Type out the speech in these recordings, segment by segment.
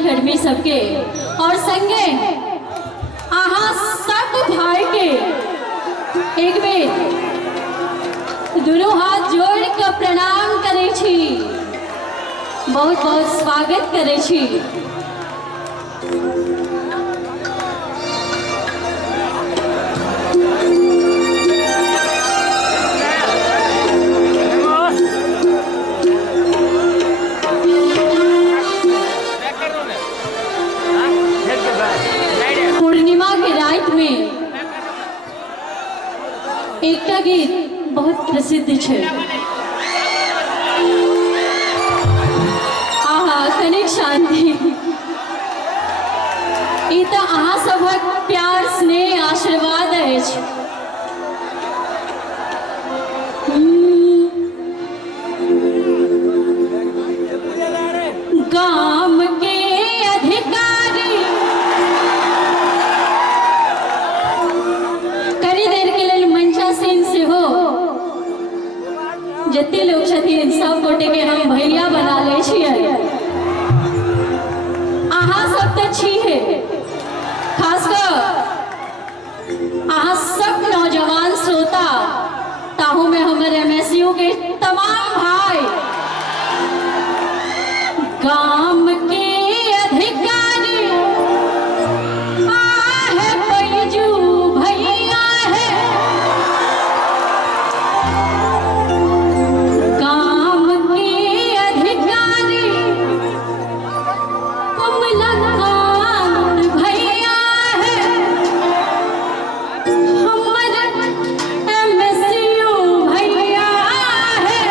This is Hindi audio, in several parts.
कर्मी सबके और संगे आहा सब भाई के एक बेर दोनों हाथ जोड़ के प्रणाम करे छी, बहुत बहुत स्वागत करे छी। पूर्णिमा के रात में एक गीत बहुत प्रसिद्ध है, आहा कनिक शांति। ई तो अहाँ सबक प्यार स्नेह आशीर्वाद अछि। गाम के अधिकारी करी देर के लिए मंचासीन से हो जते लोग छथिन सब गोटे के हम भैया बना ले छियै। अहाँ सब तो छी है, खासकर अहाँ सब नौजवान श्रोता ताहू में हमारे MSU के तमाम भाई गाम के अधिकारी आहे बैजू भैया है, गाम के अधिकारी कमलकांत भैया है, हमारे MSU भैया है।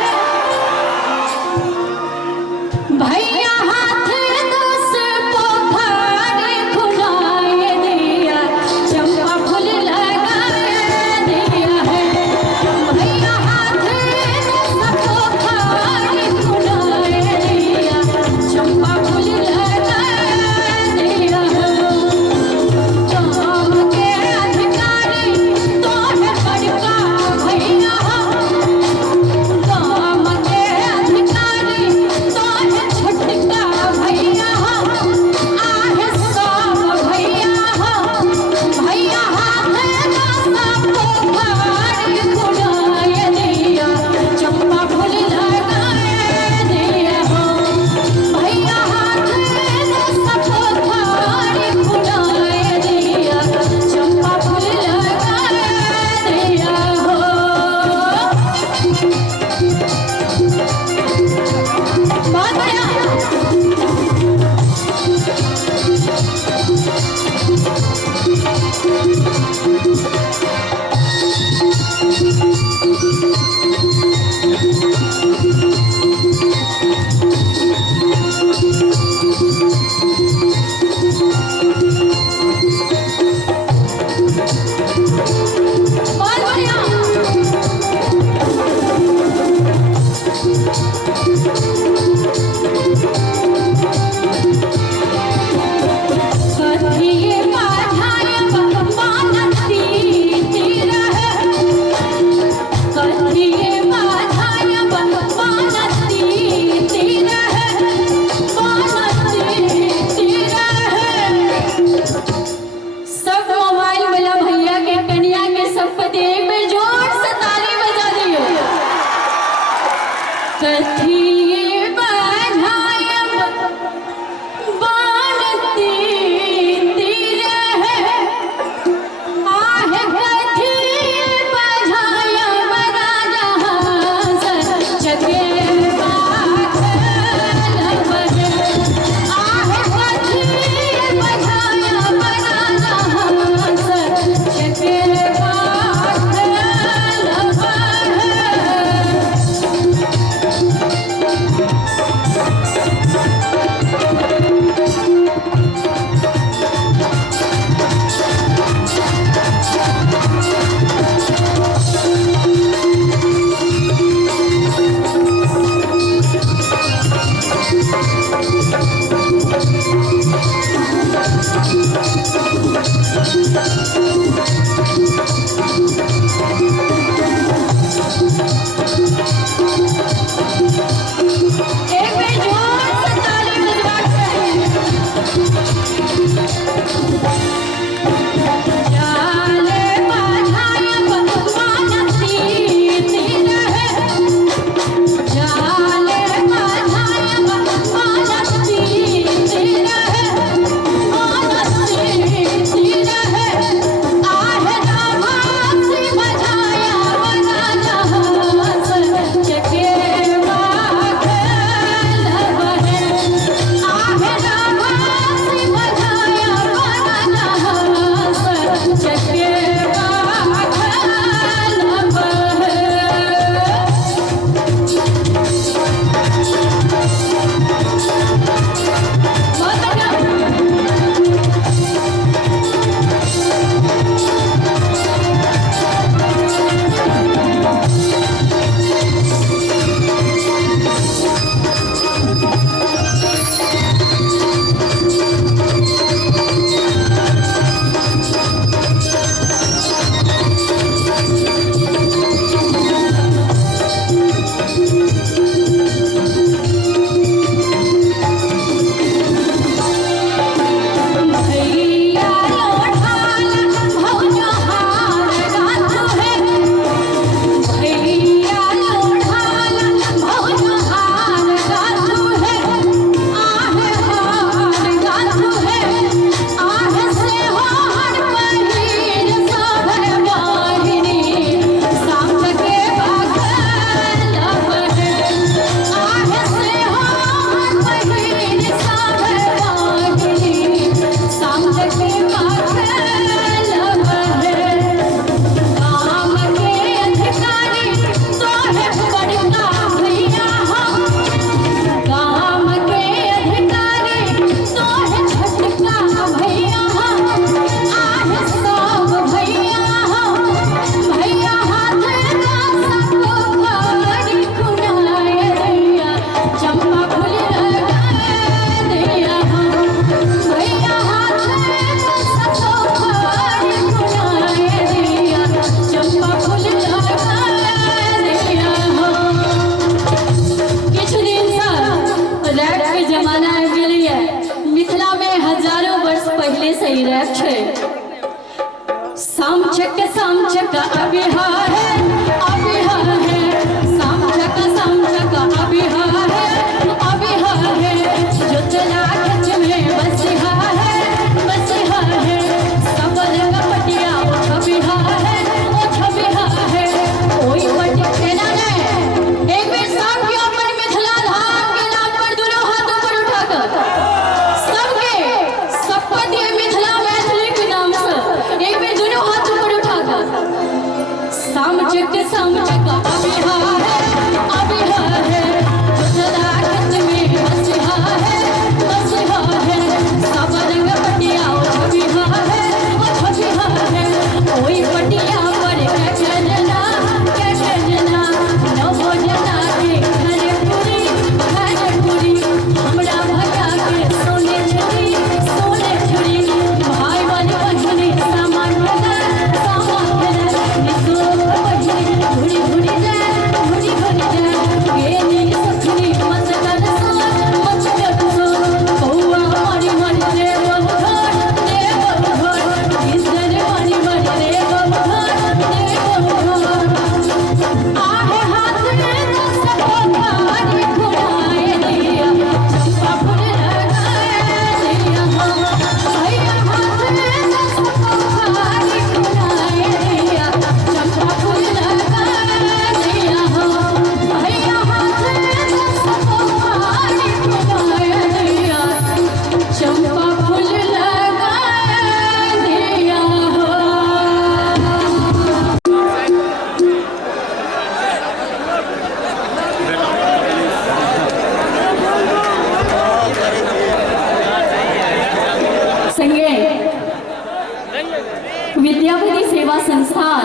विद्यापति सेवा संस्थान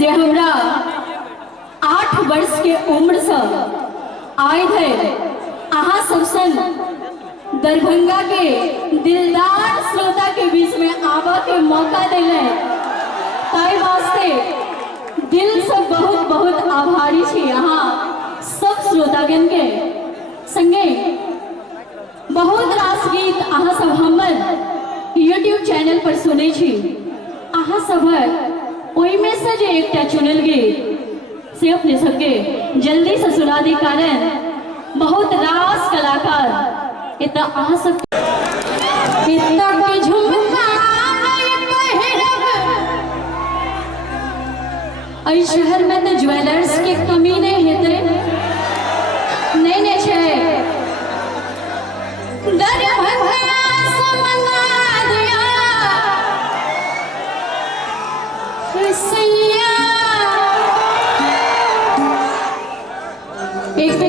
जे हमरा 8 वर्ष के उम्र से आए थे अहाँ सब सन दरभंगा के दिलदार श्रोता के बीच में आवा के मौका दिले ताई वास्ते दिल से बहुत बहुत आभारी छी। अहाँ सब श्रोतागण के संगे बहुत रास गीत अहाँ सब हमर YouTube चैनल पर सुने छी। अहाँ सब ओई में से जे एकटा चुनल गीत से अपने सबके जल्दी से सुना दी कारण बहुत रास कलाकार इतना अहाँ सब इतना के झुमका आई शहर में तो ज्वेलर्स के कमी नहीं हेते नहीं छे दरभंगा समंगा दिया सैया एक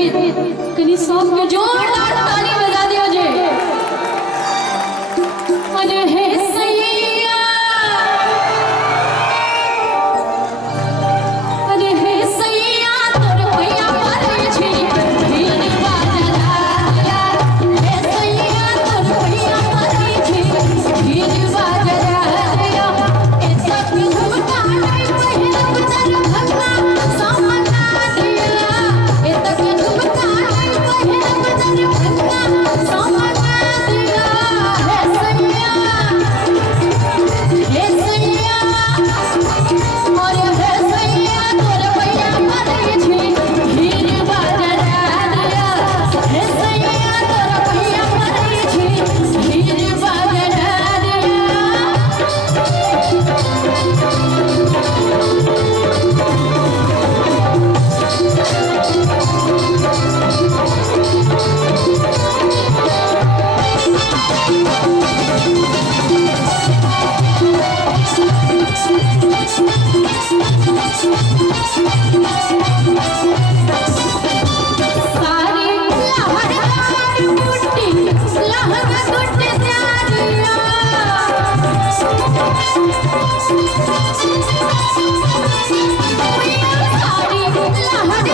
कनी सब के जोरदार ताली बजा दियो जे अरे हे सैया अरे हे सैया तोर भैया पर छी भीड़ बाजला दिया हे सैया तोर भैया पर छी भीड़ बाजला दिया ए सब झुमका नहीं पहिरब दरभंगा समंगा दिया ए तक झुमका नहीं पहिरब दरभंगा समंगा दिया हे सैया और हे सैया तोर भैया पर छी भीड़ बाजला दिया हे सैया तोर भैया पर छी भीड़ बाजला दिया। सारी लहर टूटी लहर टूट जारिया सारी लहर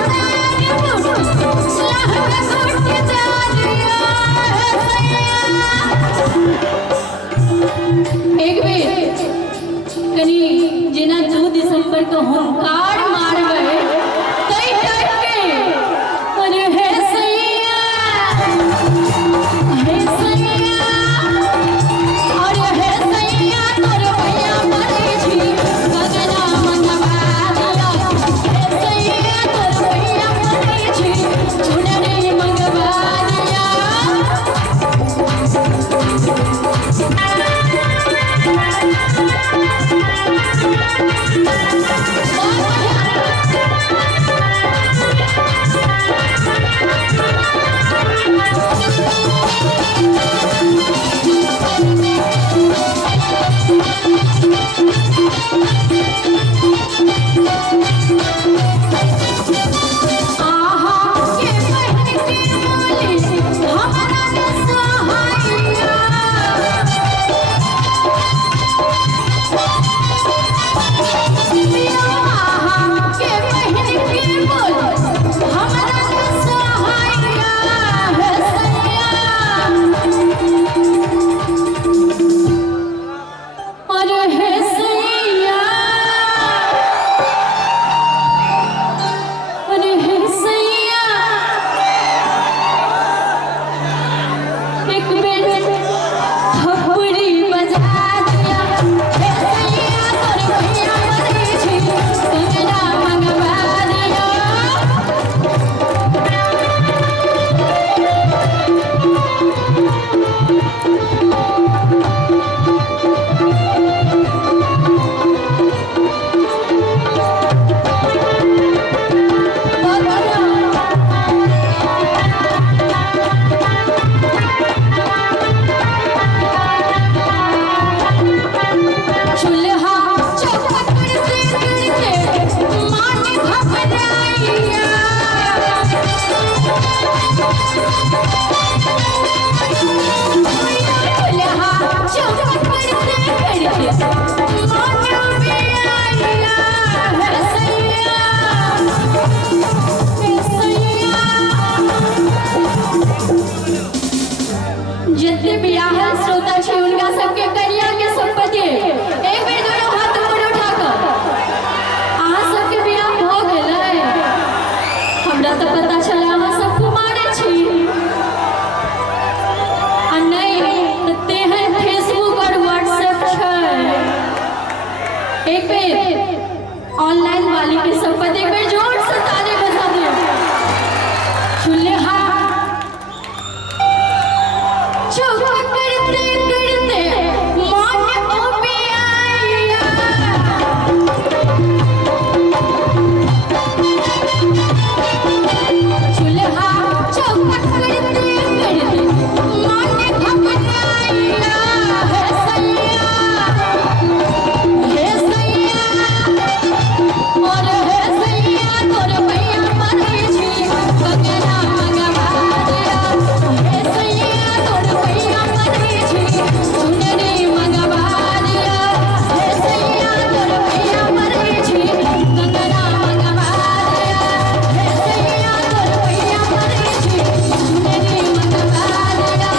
टूट जारिया एक बेर कनी जेना 2 दिसंबर को हुंकार मारबे तई टाइप के अरे हे सैया अरे हे सैया तोर भैया पर छी गगना मनवा दिया हे सैया तोर भैया पर छी चुनरी मंगवा दिया। आहा के बहन के बोली हमरा न सहाइया आहा के बहन के बोली हमरा न सहाइया हे सैया अरे हे सैया अरे हे सैया एक बेर थप्पड़ी बजा दिया हे सैया तोर भैया पर छी कंगना मंगवा दिया। चूल्हा चौखट से गिरके माटी घबराइया चूल्हा चौखट से गिरके एक बेर ऑनलाइन वाली के सब पते एक बेर जोर से ताली बजा दे। चूल्हा चौका करते करते मन ओपे आया। चूल्हा चौका करते करते मन घबराया। हे सैया और हे सैया तोर भैया मरे छी कंगना मंगवा दिया। हे सैया तोर भैया मरे छी सुनरी मंगवा दिया। हे सैया तोर भैया मरे छी कंगना मंगवा दिया। हे सैया तोर भैया मरे छी सुनरी मंगवा दिया।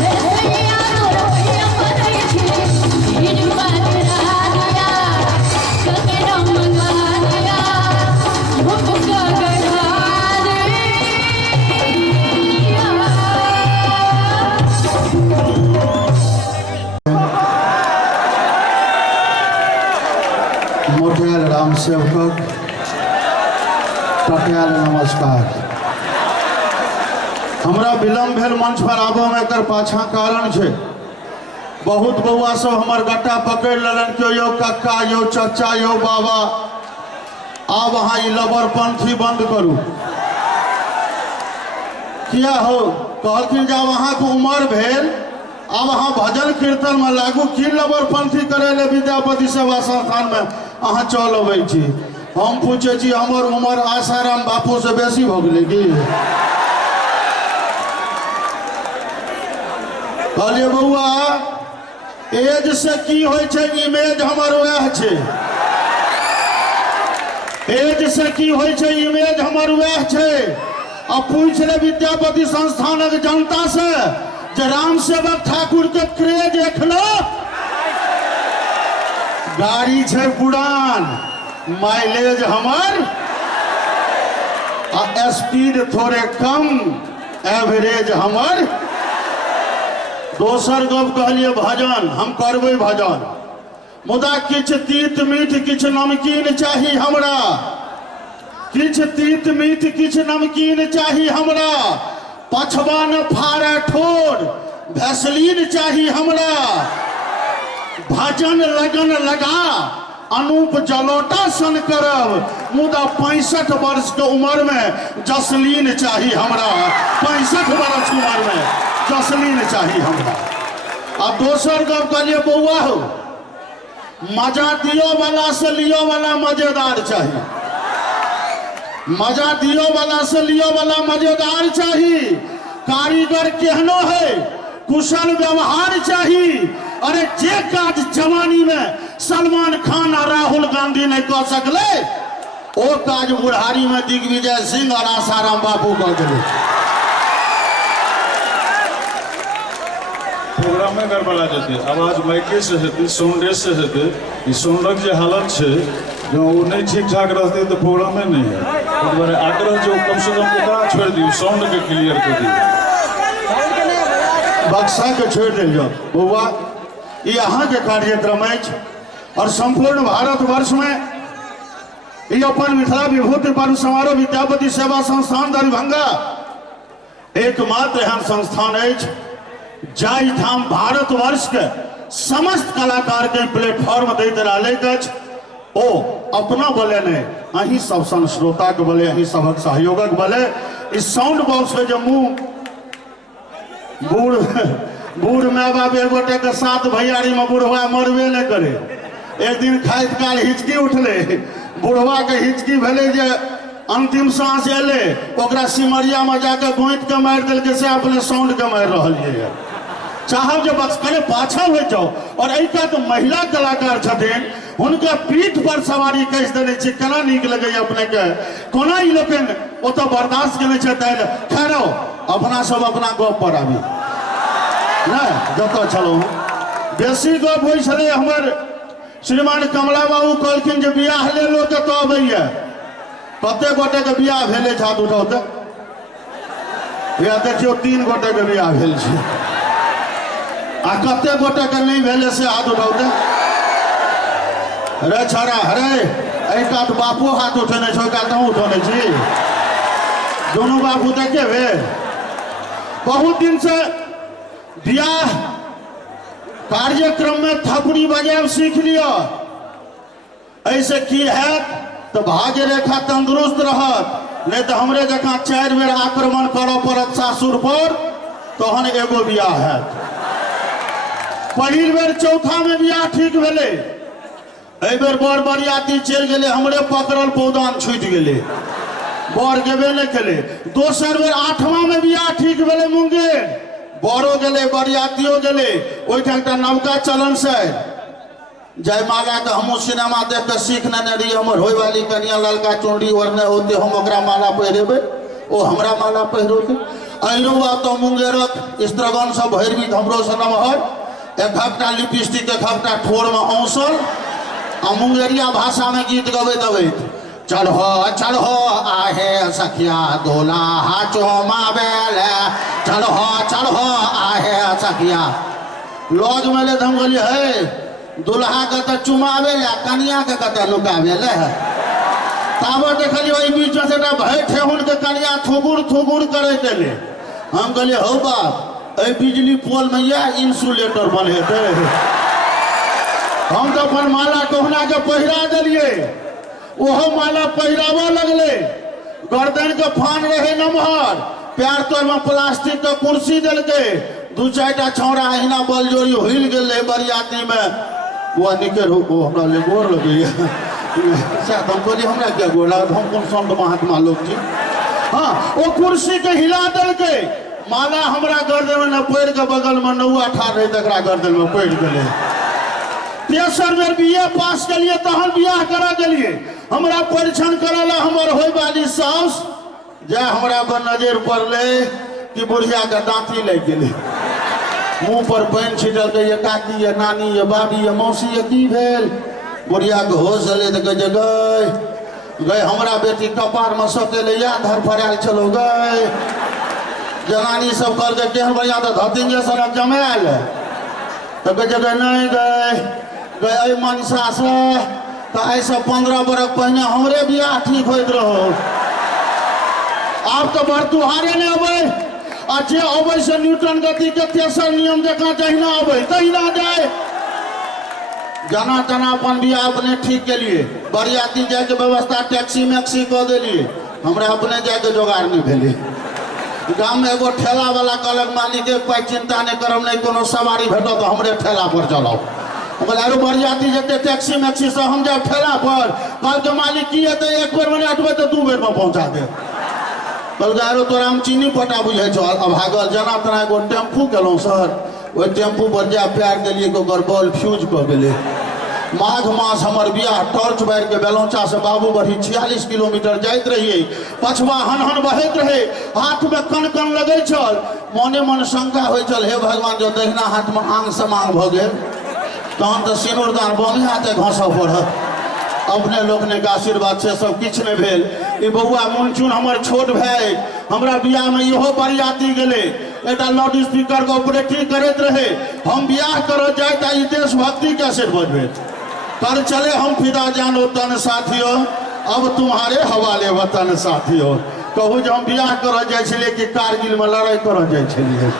हे सैया तोर भैया मरे छी भीड़ पकड़ा दिया। कंगना मंगवा दिया भूख गढ़ा दिया। मोटेल राम सेवक टकैल नमस्कार। हमरा विलम्ब भेल मंच पर आबो में एकर पाछा कारण छै। बहुत बउआ सब हमर गट्टा पकड़ लेलन कि यो कक्का यो चचा यो बाबा आब अहाँ ई लबरपंथी बंद करू। किया हो कहलखिन जब अहाँके उम्र भेल अब अहाँ भजन कीर्तन में लागू की लबरपंथी करे ले विद्यापति सेवा संस्थान में अहाँ चल अबै छी। हम पूछे छी हमर उम्र आसाराम बापू से बेसी हो गेलै की? कहलिए बउआ एज से की होय छै इमेज हमर वह छै। एज से की होय छै इमेज हमर वह छै। अब पूछ ले विद्यापति संस्थानक जनता से जे राम सेवक ठाकुर के क्रेज एखनो गाड़ी छै पुरान माइलेज हमर आ स्पीड थोड़े कम एवरेज हमर। दोसर गप कहलिए भजन हम करबै भजन मुदा किछ तीत मीठ किछ नमकीन चाही हमरा। किछ तीत मीठ किछ नमकीन चाही हमरा। पछवा न फाड़े ठोर भैसलीन चाही हमरा। भजन लगन लगा अनूप जलोटा सन करब मुदा 65 वर्ष के उम्र में जसलीन चाही हमरा। 65 वर्ष उम्र में जसलीन चाही हमरा। आ दोसर गप कहलिए बउआ हो मजा दियो वाला से लियो वाला मजेदार चाहिए। मजा दियो वाला से लियो वाला मजेदार चाहिए। कारीगर केहनो है कुशल व्यवहार चाहिए। अरे जे काज जवानी में सलमान खान और राहुल गांधी नहीं कर सकले वो काज बुढ़ारी में दिग्विजय सिंह और आसाराम बापू कर दिले। प्रोग्राम में गड़बड़ा जेतै आवाज माइके से हेतै साउंडे से हेतै। ई साउंडक जे हालत छै जो वो नहीं ठीक ठाक रहते तो प्रोग्राम में नहीं है। तो बारे आग्रह जो कम से कम ओकरा छोड़ दियो साउंड के क्लियर कर दियो। बक्सा के छोड़ दियो बउआ ये अहाँ के कार्यक्रम अछि और संपूर्ण भारतवर्ष में ये अपन मिथिला विभूति पर्व समारोह विद्यापति सेवा संस्थान दरभंगा एकमात्र एहन संस्थान अछि जाहि ठाम भारतवर्ष के समस्त कलाकार के प्लेटफॉर्म दैत रहले अछि। ओ अपना बोले ने अही सब सन श्रोता के बोले अही सबक सहयोगक बोले इस साउंड बॉक्स में जो मुंह बूढ़ माय बाप एक गोटे के साथ भैयारी में बुढ़वा मरबे नहीं करे। एक दिन खाइत काल हिचकी उठले बुढ़वा के हिचकी भेले जे अंतिम सांस एले ओकरा सिमरिया में जाके गोइत के मार दिल से अपने साउंड के मार रही है। चाहब जो बस करे पाछा हो जाओ और ऐका तो महिला कलाकार छथिन उनके पीठ पर सवारी कस देने छी केना नीक लगे अपने के कोना ई लोकन ओतो बर्दाश्त केने छै। ठहरो अपना सब अपना गप पर आबी नहीं जत चलो बेसी गप होइ छले। हमर श्रीमान कमला बाबू कहलखिन जे बियाह ले लो तो अबैया कते गोटे के बियाह भेले हाथ उठाओ तो या देखियो 3 गोटे के बियाह भेल छै आ कते गोटे के नहीं भेले से हाथ उठाओ तो अरे छोरा अरे एक तो बापू हाथ उठने छो का तो उठने छी दोनों बापू देखे वे बहुत दिन से ब्याह कार्यक्रम में थपड़ी बजाब सीख लिया ऐसे की है तो भाग्य रेखा तंदुरुस्त रहत नहीं तो हमरे जखा 4 बेर आक्रमण करऽ पड़त सासुर पर तहन एगो ब्याह है पहिल बेर चौथा में ब्याह ठीक भेले एहि बेर बर बरियाती चल गेले हमरे पकड़ल पौदान छूट गेले बर गेबे नहीं केले दोसर बेर 8वां में ब्याह ठीक भेले मुंगेर बड़ो गेले बरियातियो गेले ओहिठाम एकटा नवका चलन से जयमाला के हमू सिनेमा देख के सीख लेने रही हमर होय वाली कनिया ललका चुनरी ओढ़ने होते हम ओकरा माला पहिरेबे ओ हमरा माला पहिरोते अहिरुआ तो मुंगेरक स्त्रगन सब भैरवी हमरो से नमहर एकटा लिपस्टिक एकटा ठोर में औसल आ मुंगेरिया भाषा में गीत गबैत अबैत चढ़ो चढ़ो आहे सखिया दोला हाचो मावेले चढ़ो चढ़ो आहे सखिया लॉज में ले हम कहलिए हे दुल्हा के तो चुमावे ले कनिया के कते लुकावे ले ताबो देखलिए ओई बीच में से भय ठेहुन के कनिया थुगुर करे देले हम कहलिए हो बाप ए बिजली पोल में या इंसुलेटर बनेते हम तो अपन माला कोहना के पहिरा देलिए ओहो माला पहिरावा लगले गर्दन के फान रहे नमहर पैर तोर में प्लास्टिक के कुर्सी देलके 2-4टा छौड़ा अहिना बलजोरी हिल गेले बरियाती में वो निके रुको हमरा ले गोर लगैया शायद हम कहलिए हमरा क्या गोर लागत हम कौन संत महात्मा लोग छी हाँ वो कुर्सी के हिला देलके माला हमरा गर्दन में न पैर के बगल में नौआ ठाड़ रहे तकरा गर्दन में पड़ गेले तेसर बेर बीए पास करिए तहन बियाह करा देलिए हमरा परीक्षण करला हमर होय वाली साउस जे हमरा पर नजर पड़ले कि बुढ़िया के दांती लग गेले मुंह पर पानी छिटल के ये काकी ये नानी ये बाबी ये मौसी ये की भेल बुढ़िया के होश ले त कह गए हमरा बेटी कपार में सकेले या धर फराल चलो गए जनानी सब कर के केहन बढ़िया तो धतिंगे सनक जमाल तो कह जगह नहीं गए मनसा से तो ऐसे 15 बरस पहले हमरे बियाह ठीक होत रहो आप तो बरतुहारे नहीं अबे जे अबे से न्यूटन गति के तेसर नियम जका जहिना अबे तहिना जाए जना तना अपन बियाह अपने ठीक के लिए बरियाती जाए के व्यवस्था टैक्सी मैक्सी कह दिलिए हमरा अपने जाए के जोगाड़ नहीं भेले गाँव में एगो ठेला वाला कहलक मालिक कोई चिंता नहीं करम नहीं कोनो सवारी भेटो तो हमरे ठेला पर चलाओ बोले बरियाती जते टैक्सी मैक्सी से हम जाए ठेला पर कल के मालिक की है तो 1 बेर में अटबे तो 2 बेर में पहुंचा दे कल गारो तोरा हम चीनी पटा बुझे छो अभागल जना तना एगो टेम्पू केलौं सर ओइ टेम्पू पर जा प्यार देलिए को गरबल फ्यूज क गेले माघ मास हमर बियाह टॉर्च बार के बेलौचा से बाबू बढ़ी 46 किलोमीटर जाइत रहिए पछवा हनहन बहैत रहे हाथ में कन कन लगे छल मने मन शंका होय छल हे भगवान जो दहिना हाथ में आंग समांग भ गेल तहन तो सिनुरदान बमे हाथे घसा पड़त अपने लोग ने आशीर्वाद से सब किछ नहीं भेल ई बउआ मुनचुन हमर छोट भाई हमरा बियाह में इहो बरियाती गेले एटा लाउड स्पीकर के ऑपरेटिंग करत रहे हम बियाह कर जाए त ई देशभक्ति कैसे बजबे कर चले हम फिदा जानो तन साथियों अब तुम्हारे हवाले वतन साथियों कहू जो हम बियाह कर जाए छलिए कि कारगिल में लड़ाई कर जाए छलिए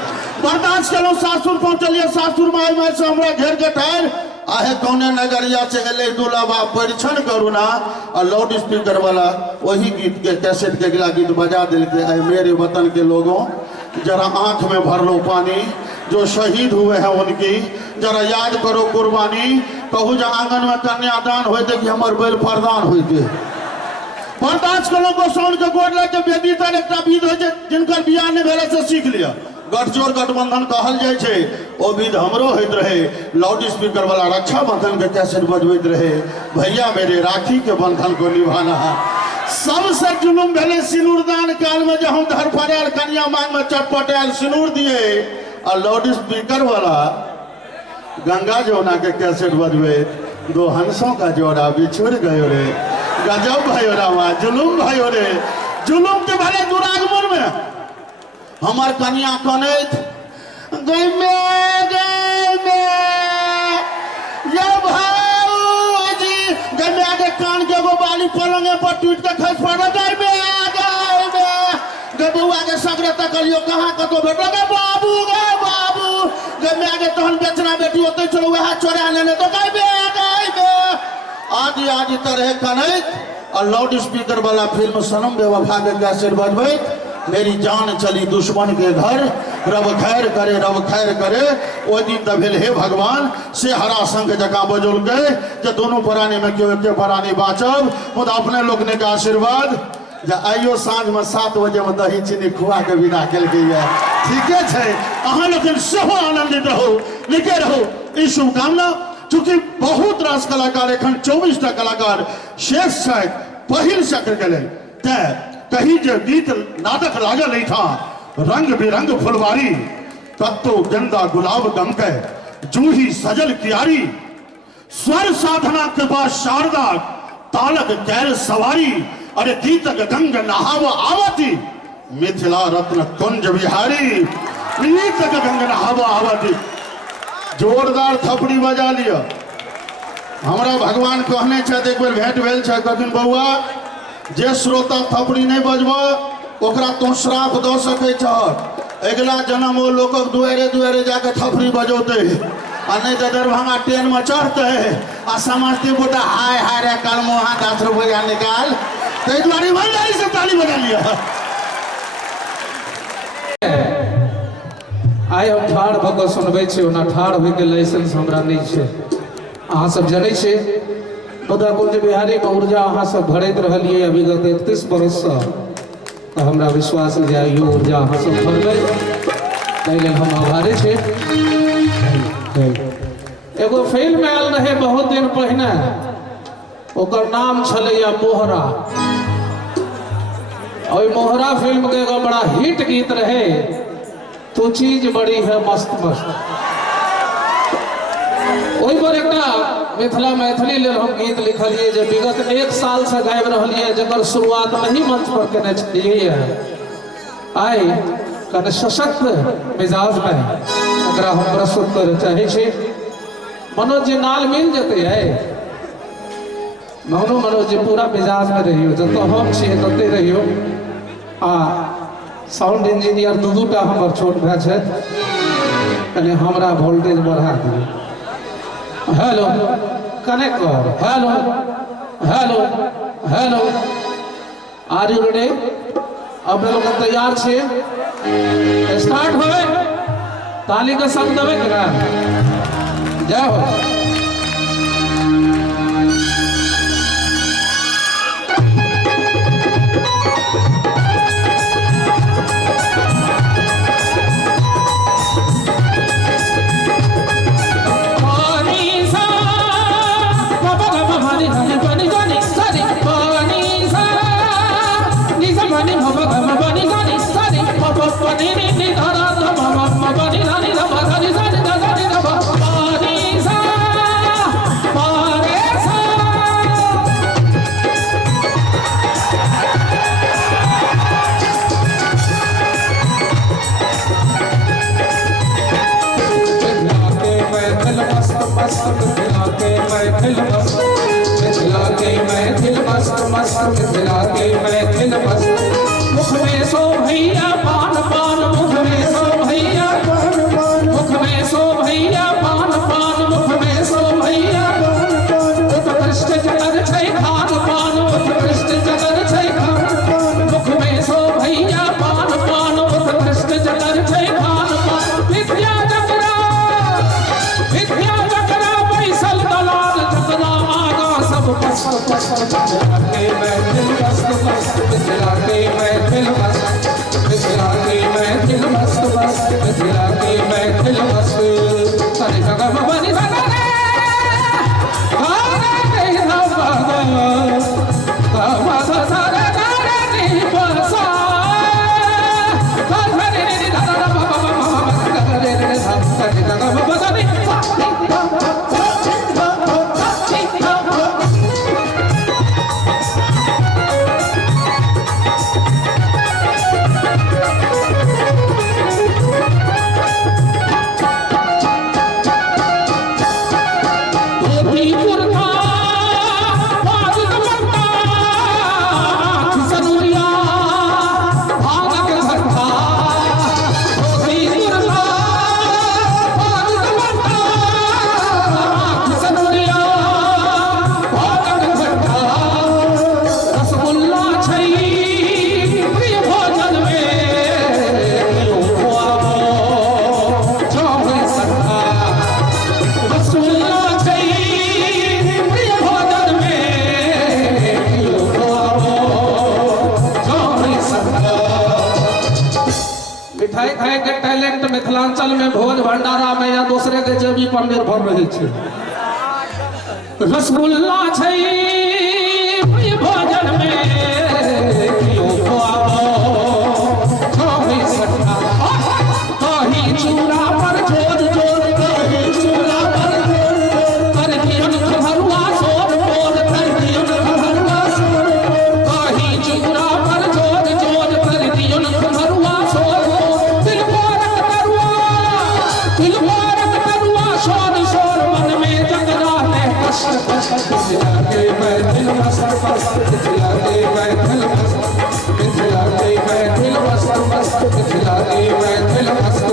बर्दाश्त करो सासुर पहुंचलिए सासुर में से हमरा घेर के ठार आहे कौने नगरिया से एले दुलाबा परीक्षण करू ना और लाउड स्पीकर वाला वही गीत के कैसेट के गिला गीत बजा दिल के आए मेरे वतन के लोगों जरा आंख में भर लो पानी जो शहीद हुए हैं उनकी जरा याद करो कुर्बानी कहू जो आंगन में कन्यादान होते कि हमारे बेल प्रदान होते बर्दाश्त करो गोसाउन के गोड़ लेके बेदी तर एक विध हो जिनकर बियाह नहीं भेले से सीख लिया गठजोड़ गठबंधन कहल जाए छे ओ विध हमरो होइत रहे लाउड स्पीकर वाला रक्षा बंधन के कैसेट बजबैत रहे भैया मेरे राखी के बंधन को निभाना है सबसे जुलुम भेले सिनुरदान काल में जो हम धर फराल कन्या मांग में चटपटाल सिनुर दिए और लाउड स्पीकर वाला गंगा जमुना के कैसेट बजबे 2 हंसों का जोड़ा बिछुड़ गयो रे गजब भयो रामा जुलुम भयो रे जुलुम के भले दुरागमन में हमार कन्या कनैत गई में ये भाऊजी वाली पलंगे पर टूट के खस पड़ गई बे गे बउआ के सगरे तकलियो कहाँ कतो भेटो गे बाबू गे मैं आगे तहन बेचना बेटी होते चलो वह चोरा लेने तो गई बे आदि तरह कनैत और लाउड स्पीकर वाला फिल्म सनम बेवफा के कैसेट बजबैत मेरी जान चली दुश्मन के घर रब खैर करे ओ दिन तभेल हे भगवान से हरा संघ जका बजोल गए जे दोनों प्राणी में क्यों के प्राणी बाँचब मुदा अपने लोग ने का आशीर्वाद जे आइयो साँझ में 7 बजे में दही चीनी खुआ के विदा कल गई ठीके छै अहाँ लोग सेहो आनंदित रहो नीके रहो ई शुभकामना चूंकि बहुत रास कलाकार एखन 24टा कलाकार शेष छथि पहिल चक्र के लेल तैं कहीं जे गीत नाटक लागल नहीं था रंग बिरंग फुलवारी तत्तो गेंदा गुलाब गमके जूही सजल कियारी स्वर साधना के बाद शारदा तालक कैल सवारी अरे गीतक गंग नहाव आवती मिथिला रत्न कुंज बिहारी गीतक गंग नहाव आवती जोरदार थपड़ी बजा लिया हमरा भगवान कहने छथि एक बेर भेंट भेल छै कखन बउआ जे श्रोता थपड़ी नहीं बजबो ओकरा तो श्राप दो सके अगला जन्म वो लोग दुआरे जाके थपड़ी बजौते आ नहीं तो दरभंगा ट्रेन में चढ़ते आ समस्तीपुर हाय हाय रे कल मोहा 10 रुपया निकाल तो द्वारी ईमानदारी से ताली बजा लिया आइ हम ठाढ़ भऽ कऽ सुनबै छी ओना ठाढ़ होइके लाइसेंस हमरा नहीं छै अहाँ सब जनै छी मुदा कुंज बिहारी में ऊर्जा अहाँ सब भरैत रहलियै विगत 31 बरससँ तऽ हमरा विश्वास जे आइयो ऊर्जा अहाँ सब भरबै ताहि लेल हम आभारी छी एगो फिल्म आयल रहे बहुत दिन पहिने ओकर नाम छलैया मोहरा ओहि मोहरा फिल्म के एगो बड़ा हिट गीत रहे तो चीज बड़ी है मस्त मस्त ओहि पर एकटा मिथिला मैथिली लेल हम गीत लिखलिए जे विगत 1 साल से गाबि रहलिए जकर शुरुआत नहीं मंच पर केने छलिए आइ कने सशक्त मिजाज में एकरा हम प्रस्तुत करे चाहे छी मनोज जी नाल मिल जेते है मनोज जी पूरा मिजाज में रहियो जत हम छी तते रहियो आ साउंड इंजीनियर दूटा हमर छोट भाई छथि कने हमरा वोल्टेज बढ़ा दियौ हेलो कनेक्ट कर हेलो आर यू रेडी अब लोग तैयार छे स्टार्ट होए ताली का संग देवे करा जय हो मुख में सो भैया पान पान मुख में सो भैया पान पान मुख में सो भैया पान पान मुख में सो भैया पान पान उत्कृष्ट जगर छै खान पान उत्कृष्ट जगर छै खान पान मुख में सो भैया पान पान उत्कृष्ट जगर छै खान पान विद्या जकरा बैसल दलाल जतना आगा सब पस्त के महफिल मस्त मस्त मिथिला के महफिल मस्त मिथिला के महफिल मस्त मस्त मिथिला के महफिल मस्त सारे जगह बनी सदा रे रे सा सारे गारे नी बसा रे रे दादा बाबा रे रे सारे जगह बनी बढ़े के टैलेंट मिथिलांचल में भोज भंडारा में या दूसरे के जेबी पर निर्भर रहे छे। रसगुल्ला छै भोजन में कियो खुआबो कहीं सट्टा कहीं चूड़ा पर जोर जोर कहीं चूड़ा पर जोर कर दियन खबरुआ सोर बोल कर दियन खबरुआ सोर कहीं चूड़ा पर जोर जोर कर दियन खबरुआ सोर दिल पारक करुआ शोर शोर मन में जगरा ले कष्ट कष्ट के मैं दिल मस्त मस्त दिखला दे मैं दिल मस्त दिखला दे मैं दिल मस्त मस्त दिखला दे मैं दिल मस्त।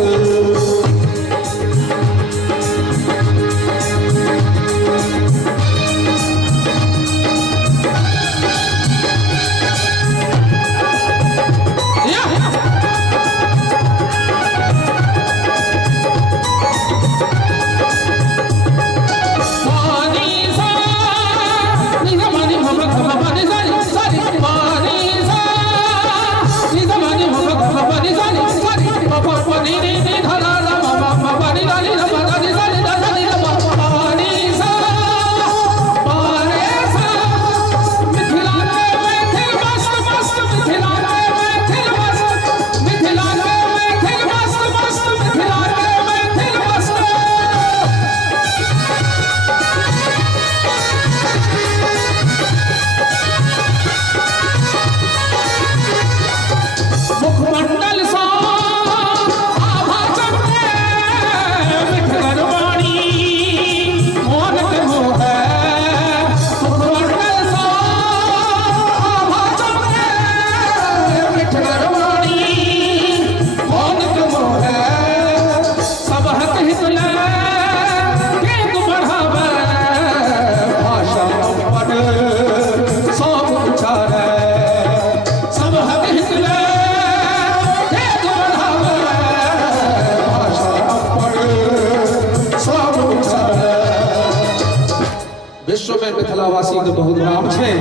विश्व में मिथिलावासी के बहुत नाम छे।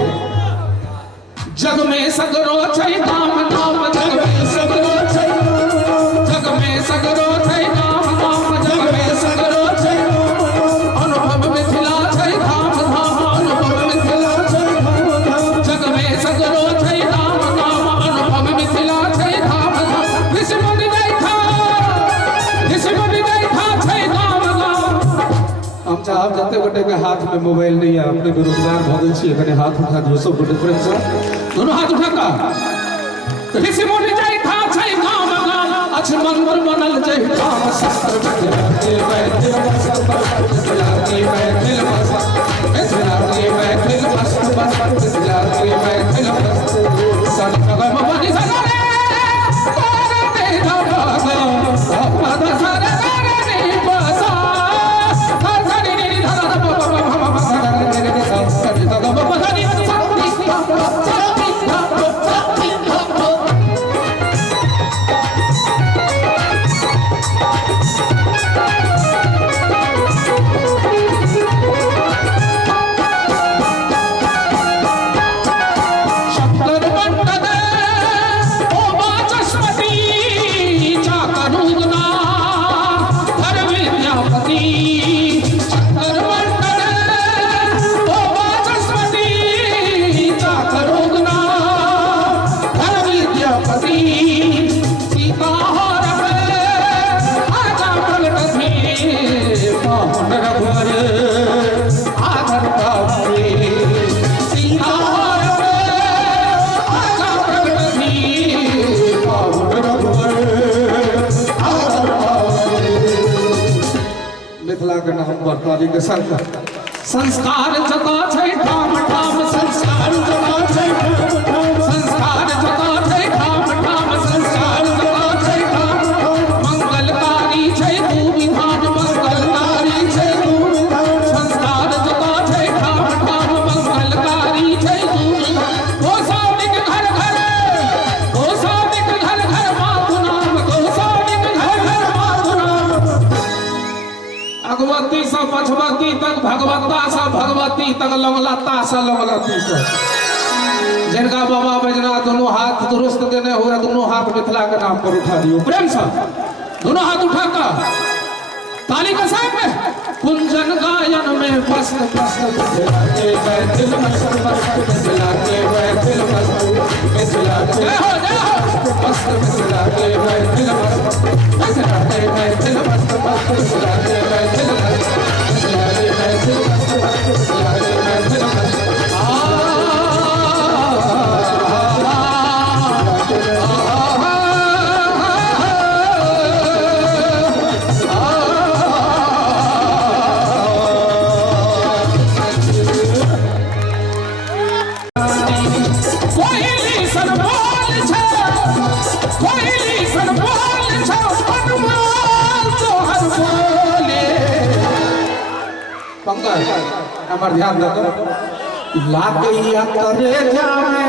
जग में सगरो छै नाम नाम जग में सगरो छै जग में सगरो छै नाम नाम जग में सगरो छै अनुभव मिथिला छै धाम धाम अनुभव मिथिला छै जग में सगरो छै नाम नाम अनुभव मिथिला छै धाम धाम विश्व में बैठा छै नाम नाम। हम चाहब जते गोटे के हाथ में मोबाइल नहीं है अपने बेरोजगार भ गेल छी कने हाथ उठा दियो सब गोटे प्रेम से दोनों हाथ उठा का ऋषि मुनि जाय था छै गाम गाम अछ मंदिर बनल जय काम शास्त्र विद्यार्थी वैद्य विद्यार्थी वैद्य विद्यार्थी वैद्य मस्त मस्त विद्यार्थी वैद्य मस्त सन गम बनि सरे तारे ते धागा अपना सारे रे बसा संस्कार जता छै ठाम ठाम संस्कार जता छै ठाम ठाम संस्कार जता छै ठाम ठाम संस्कार जता छै ठाम ठाम मंगलकारी छै तू विधान मंगलकारी छै तू विधान संस्कार जता छै ठाम ठाम मंगलकारी छै तू विधान ओ सावनिक घर घर मातु नाम ओ सावनिक घर घर मातु नाम भगवती सा पछवती तक भगवता सा भगवती तक लंगलता सा लंगलती तक जिनका बाबा बैजनाथ दोनों हाथ दुरुस्त देने हुए दोनों हाथ मिथिला के नाम पर उठा दियो प्रेम से। दोनों हाथ उठाकर ताली का साथ में कुंजन गायन में फस्त फस्त मिथिलाते बैठिल मस्त मस्त मिथिलाते बैठिल मस्त मिथिलाते मस्त मिथिलाते बैठिल मस्त मिथिलाते बैठिल मस्त मस्त मिथिलाते बैठिल मस्त मिथिलाते बैठिल मस्त मस्त मिथिलाते बैठिल मस्त पंकज हमार ध्यान रखो लागैया करे जावे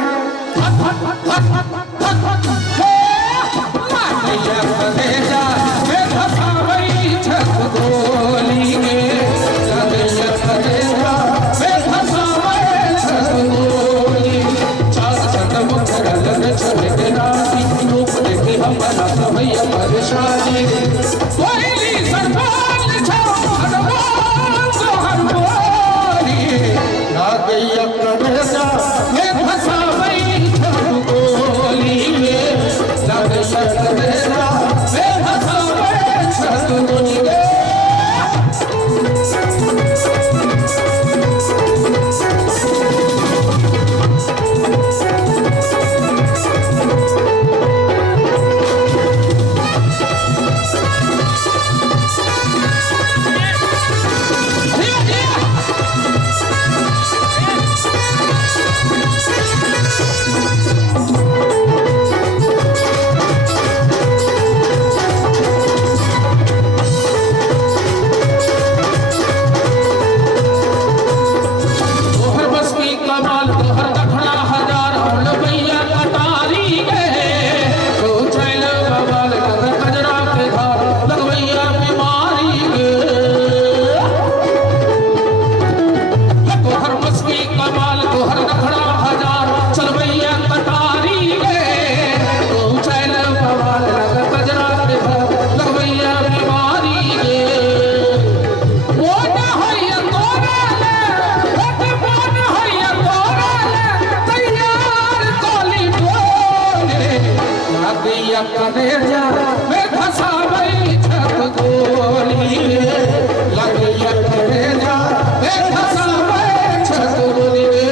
लागैया करे जावे धसावई छत गोली के लागैया करे जावे धसावई छत गोली चार छत मुखर लग चले के राती रूप देखे हमारा भैया परेशानी कोयली सरकार छो लागैया करे जावे धसावई छत गोली के लागैया करे जावे धसावई छत गोली के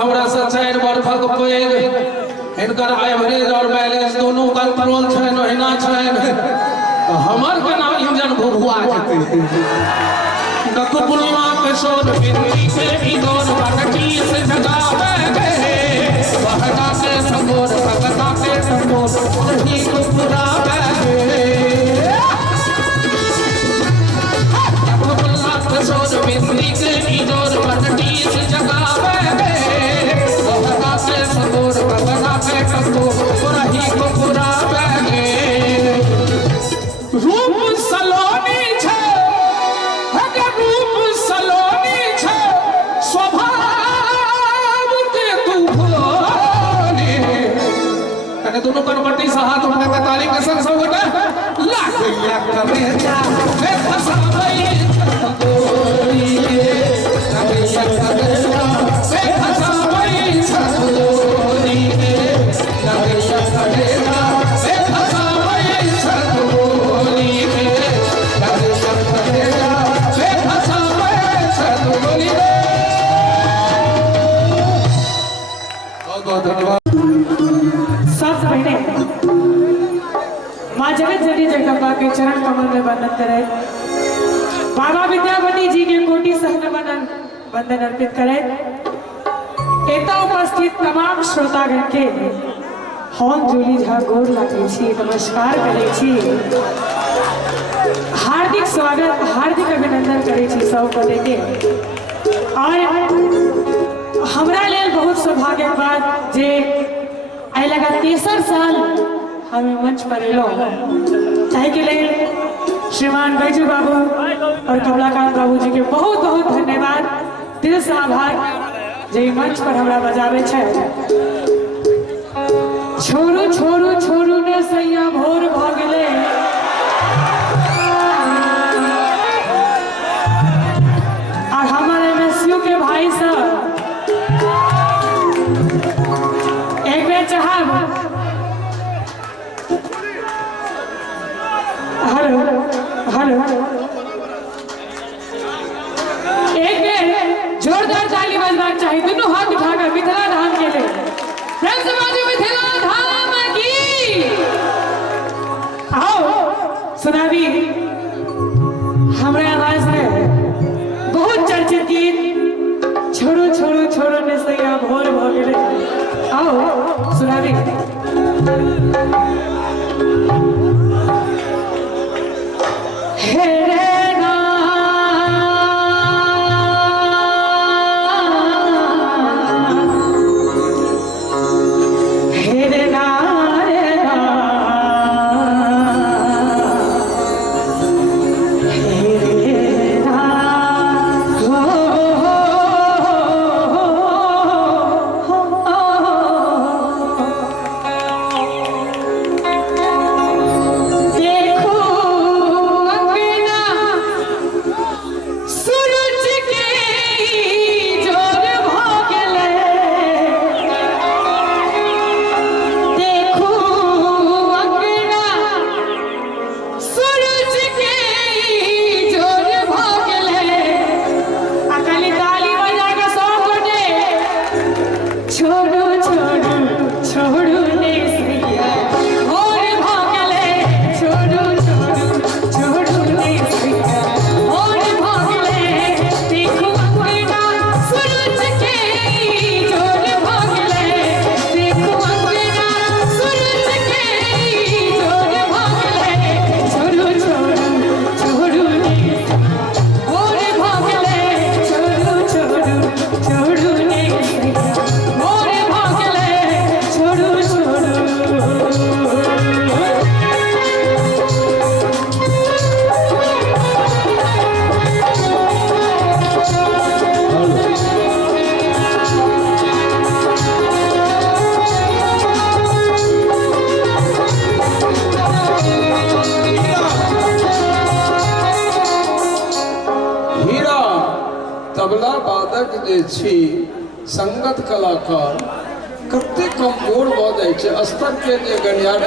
हमरा से 4 वर्षक पैघ हिनकर एवरेज और बैलेंस दोनों कंट्रोल छनि ओहिना छनि हमर केना इंजन भुभुआ जेतै नकुलमा के सोन बिंदी के इदोर बनटी से जगावे बहता के संगोर भगता के संगोर ही को पुरावे नकुलमा के सोन बिंदी के इदोर बनटी से जगावे बहता के संगोर भगता के संगोर ही को पुरावे रूप सलोनी छे रूप सलोनी छे स्वभाव के तू भोले कने दोनों करवटी से हाथ उठा के ताली के संग सब गोटे लागैया करे जा हे फसाबै छतोरी लागैया करे जा हे फसाबै छतोरी लागैया करे जा हे फसाबै छतोरी लागैया करे जा हे फसाबै छतोरी बहुत धन्यवाद सब पहले माँ जगत जननी जगदम्बा के चरण कमल में वंदन करे बाबा विद्यापति जी के कोटि सहन वंदन अर्पित करे एतऽ उपस्थित तमाम श्रोतागण के हम जूली झा गोर लागै छी नमस्कार करै छी हार्दिक स्वागत हार्दिक अभिनंदन करै छी सब गोटे के और हमरा लेल बहुत सौभाग्य बात जे आई लगा 3 साल हमें मंच पर एलो ताहि के लिए श्रीमान बैजू बाबू और कमलाकांत बाबू जी के बहुत बहुत धन्यवाद दिल से आभार जे मंच पर हमरा बजावे छै छोरू छोरू छोरू ने सैया भोर भ गेले और हमारे एमएसयू के भाई सब एक बेर चाहब हेलो हेलो एक बेर जोरदार ताली बजबाक चाही दुनू हाथ उठाकर मिथिला धाम के लिए प्रेम से बाजू मिथिला धाम की आओ सुनाबी हमरा आवाज में बहुत चर्चित गीत छोड़ो छोड़ो छोड़ो ने सैया भोर भ गेले आओ सुनाबी हे रे संगत कलाकार कते कमजोर भ जाय छै स्तर के जे गणियार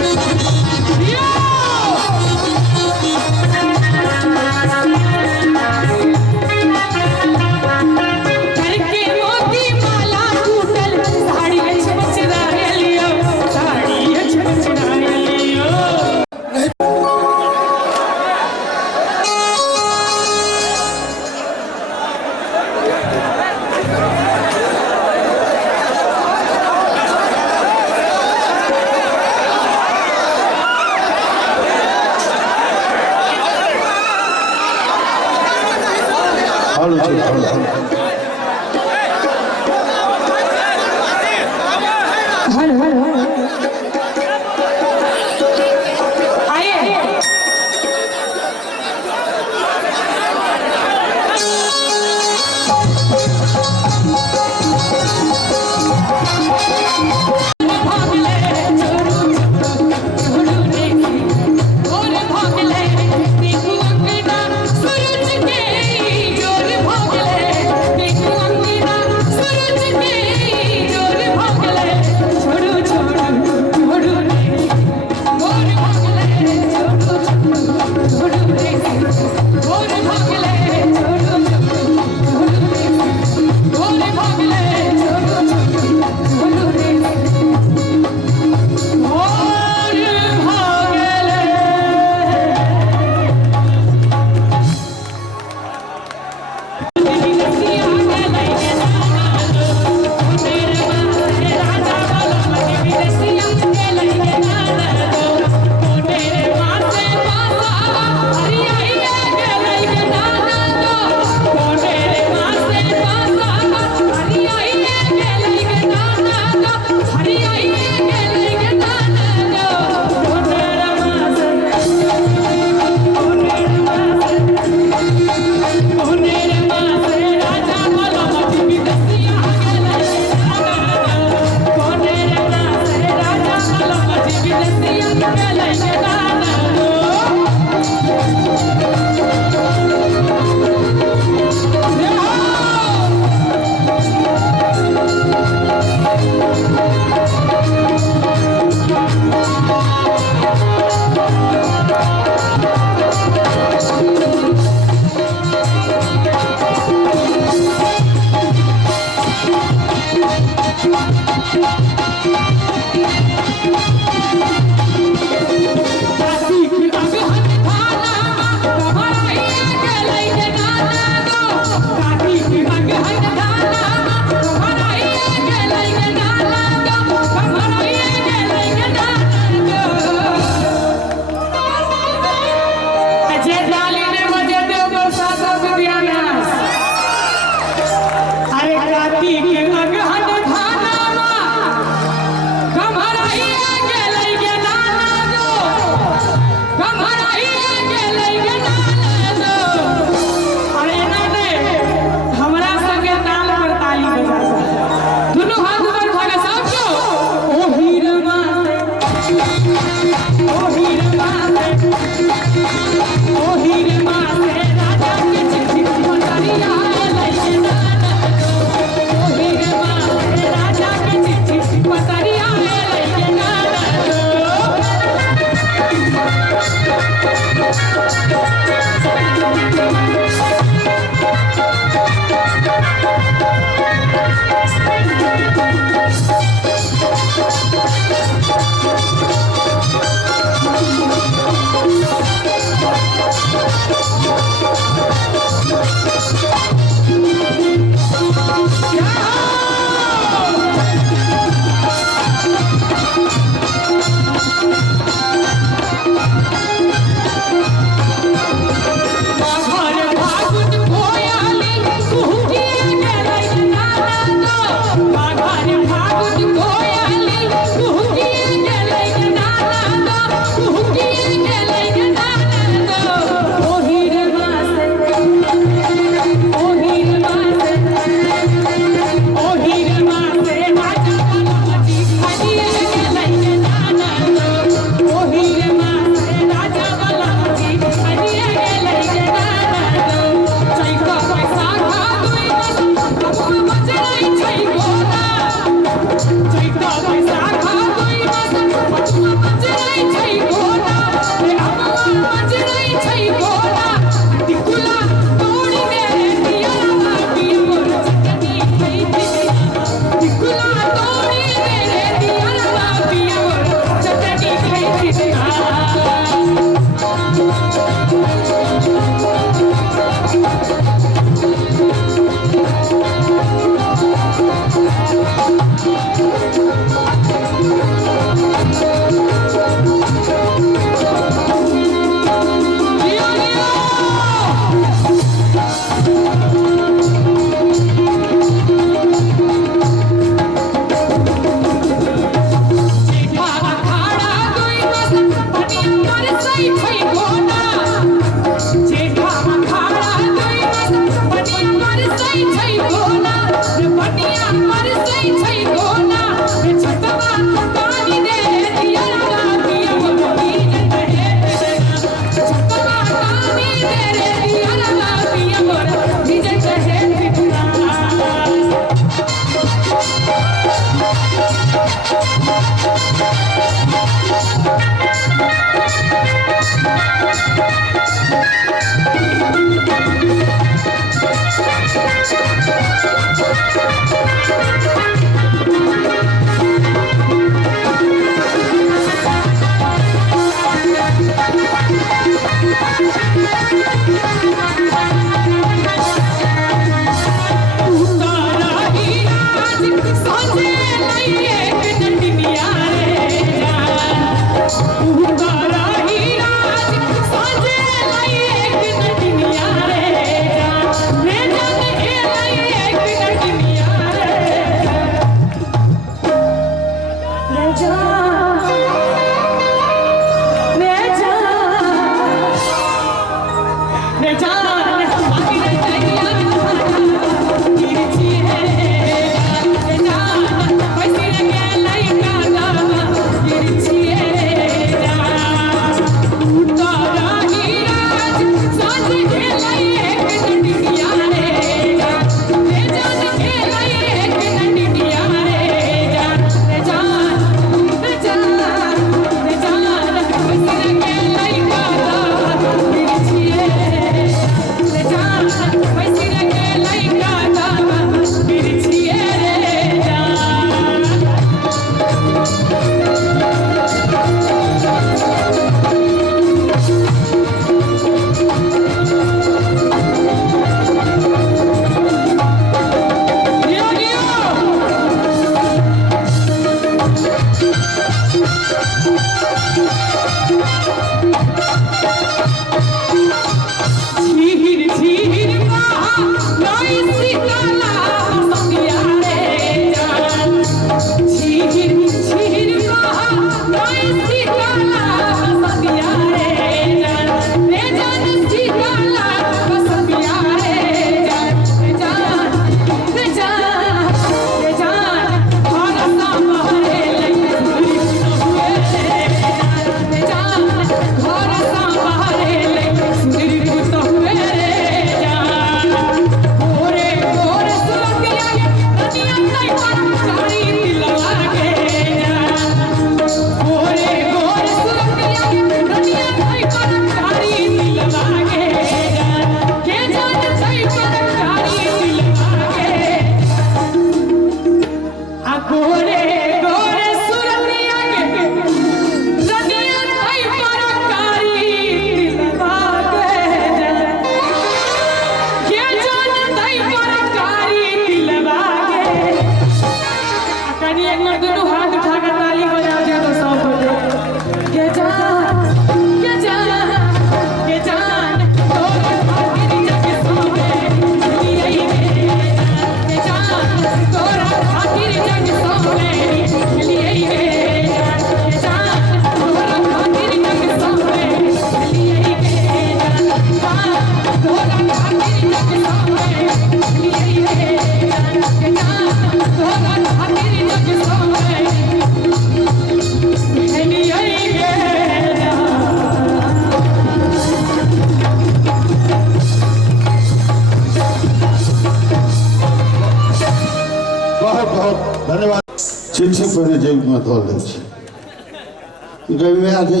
चिट्ठी पहले जेब में धो लै छी गए आगे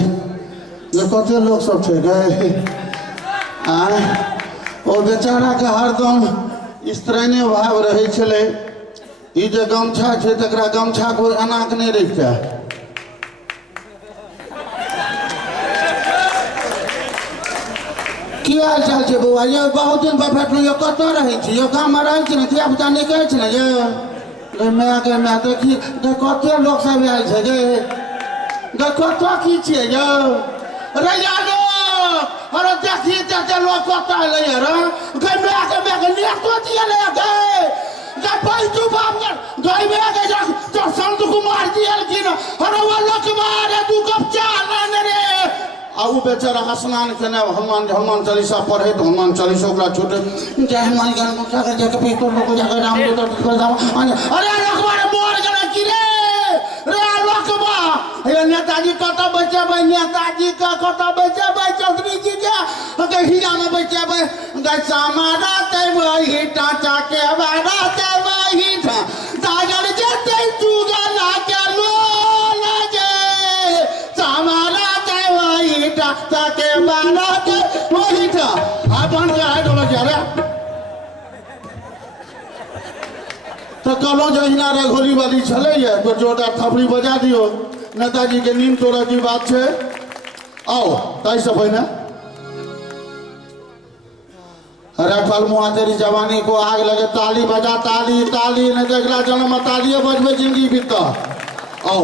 कते लोग सब थे गए आए ओ बेचारा के हरदम स्त्रैने भाव रहे छले ई जे गमछा छै तकरा गमछा को अनाक नहीं रखता की हाल चाल छै बउआ ये बहुत दिन पर भेटलहुँ यो कतऽ रहै छी यो गाम में रहै छी ने धिया पुता नहीं कहै छै ने ये मैं देखी कते लोग सब आयल छै गे कत की छियै यौ रे यादो अरे देखी ते लोग कत एलै रे गे मैं के नेतो दियले गे पैसू बाप गे मैं के तो संत कुमार दियलखिन अरे वो लोग मारे तू कब चाल रे आ उ बेचारा स्नान केने हनुमान चालीसा पढ़े तो हनुमान चालीसा ओकरा छूटे जय हनुमान ज्ञान मुक्ता कर जग पे तो लोग जग राम तो अरे रखबारे मोर गना की रे लोकबा हे नेताजी कत बचेबै नेताजी का कत बचेबै चौधरी जी के हीरा में बचेबै गे समारा ते वही टाचा के बारा ते वही तागर जते तू गला के लो लगे समारा ते वही टाचा के बारा ते वही था अपन के है डोला जा रे तो कहलो जहिना रघोली वाली चले तो जोरदार थपड़ी बजा दियो नेताजी के नींद तोड़ा की बात है आओ ताई सब है ना अरे कल मुआ तेरी जवानी को आग लगे ताली बजा ताली ताली नहीं तो अगला जन्म तालियां बजबे जिंदगी बीता